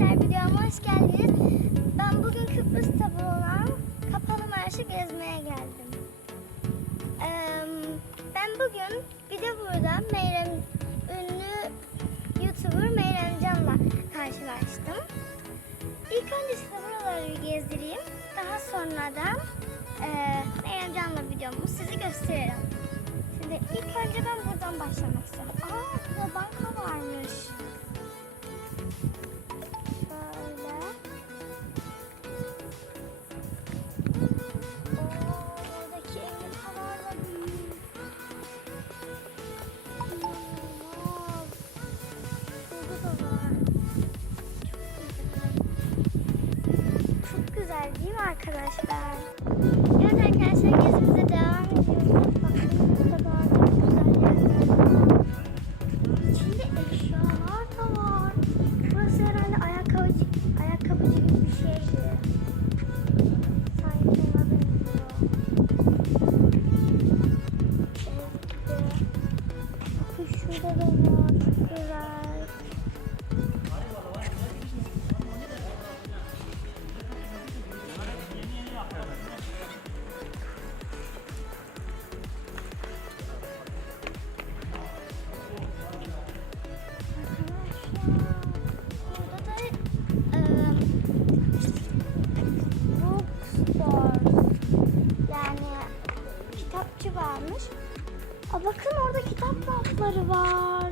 arkadaşlar videoma hoş geldiniz. Ben bugün Kıbrıs'ta bulunan Kapalı Maraş'ı gezmeye geldim. Ee, ben bugün bir de burada Meyrem, ünlü YouTuber Meyrem Can'la karşılaştım. İlk önce size buraları bir gezdireyim. Daha sonra da e, Meyrem Can'la videomu size gösteririm. Şimdi ilk önce ben buradan başlamak istiyorum. Aa burada banka varmış. Mi arkadaşlar? Orada kitap rafları var.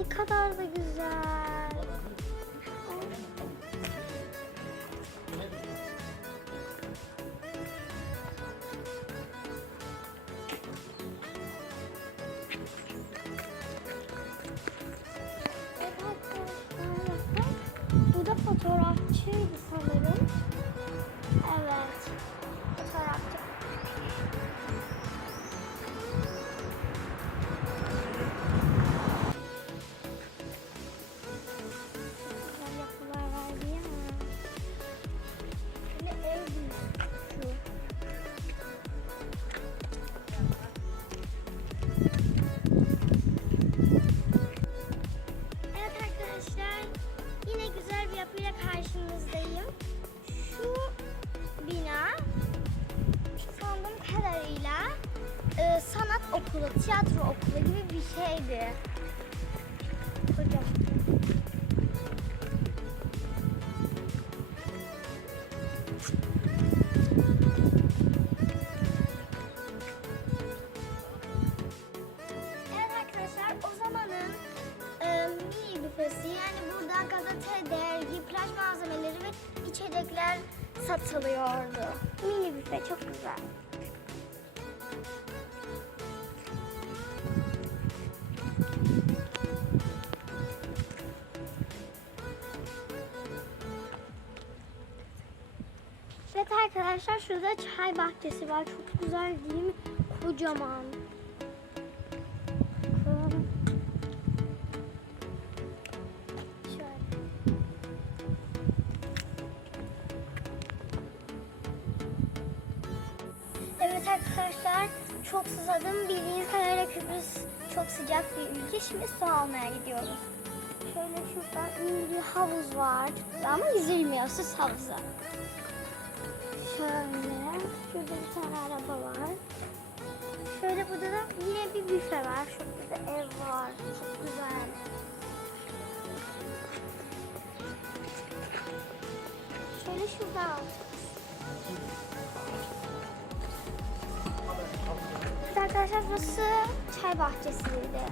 Ne kadar da güzel. Evet arkadaşlar bakın. Bu da fotoğrafçıydı sanırım. Bir yapıyla karşınızdayım. Şu bina sandığım kadarıyla e, sanat okulu, tiyatro okulu gibi bir şeydi. Hocam. Evet arkadaşlar o zamanın e, mini büfesi yani burada gazete, içecekler satılıyordu. Mini büfe çok güzel. Evet arkadaşlar şurada çay bahçesi var. Çok güzel değil mi? Kocaman. Çok susadım. Bildiğiniz kadarıyla Kıbrıs çok sıcak bir ülke. Şimdi su almaya gidiyoruz. Şöyle şurada ünlü bir havuz var. Ama yüzülmüyor. Süs havuzu. Şöyle. Şurada bir tane araba var. Şöyle burada da yine bir büfe var. Şurada da ev var. Çok güzel. Şöyle şuradan alacağız. Arkadaşlar burası çay bahçesiydi.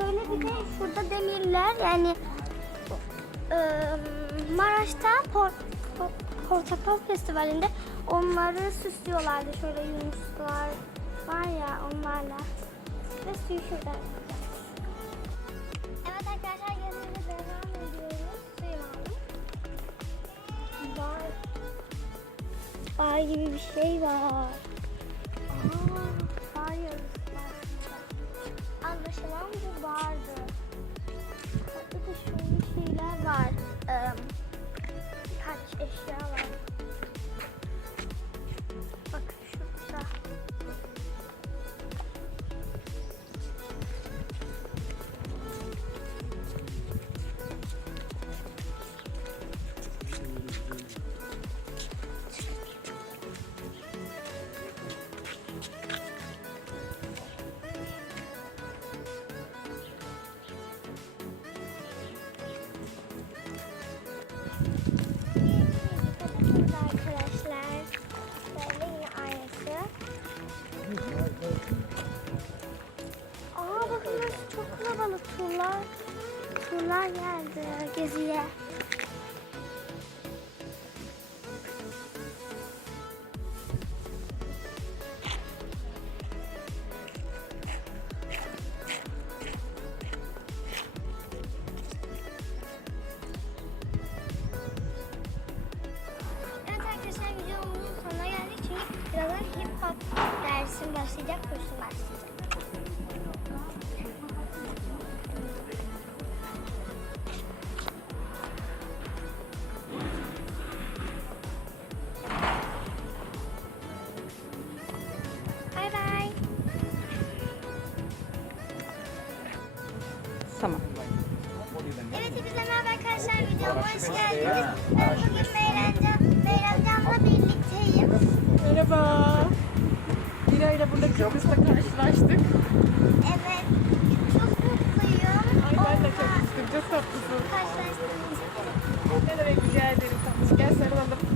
Şöyle bir de şurada demirler yani ıı, Maraş'ta por, por- Portakal Festivali'nde onları süslüyorlardı. Şöyle yunuslar var ya onlarla. Ve suyu şuradan Bar gibi bir şey var. Aa, var. Anlaşılan bu bardı. Burada da şöyle şeyler var. Ee, birkaç eşya çok kalabalık turlar. Turlar geldi geziye. Arkadaşlar videomuzun sonuna geldik çünkü birazdan hip hop dersim başlayacak, kursum başlayacak. Hocam bugün Meyrancam'la birlikteyim. Merhaba. Mira ile burada Kıbrıs'ta karşılaştık. Evet. Çok mutluyum. Ay ben de çok mutluyum. Çok tatlısın. Karşılaştığım için. Ne demek rica ederim tatlısın. Gel sarılalım.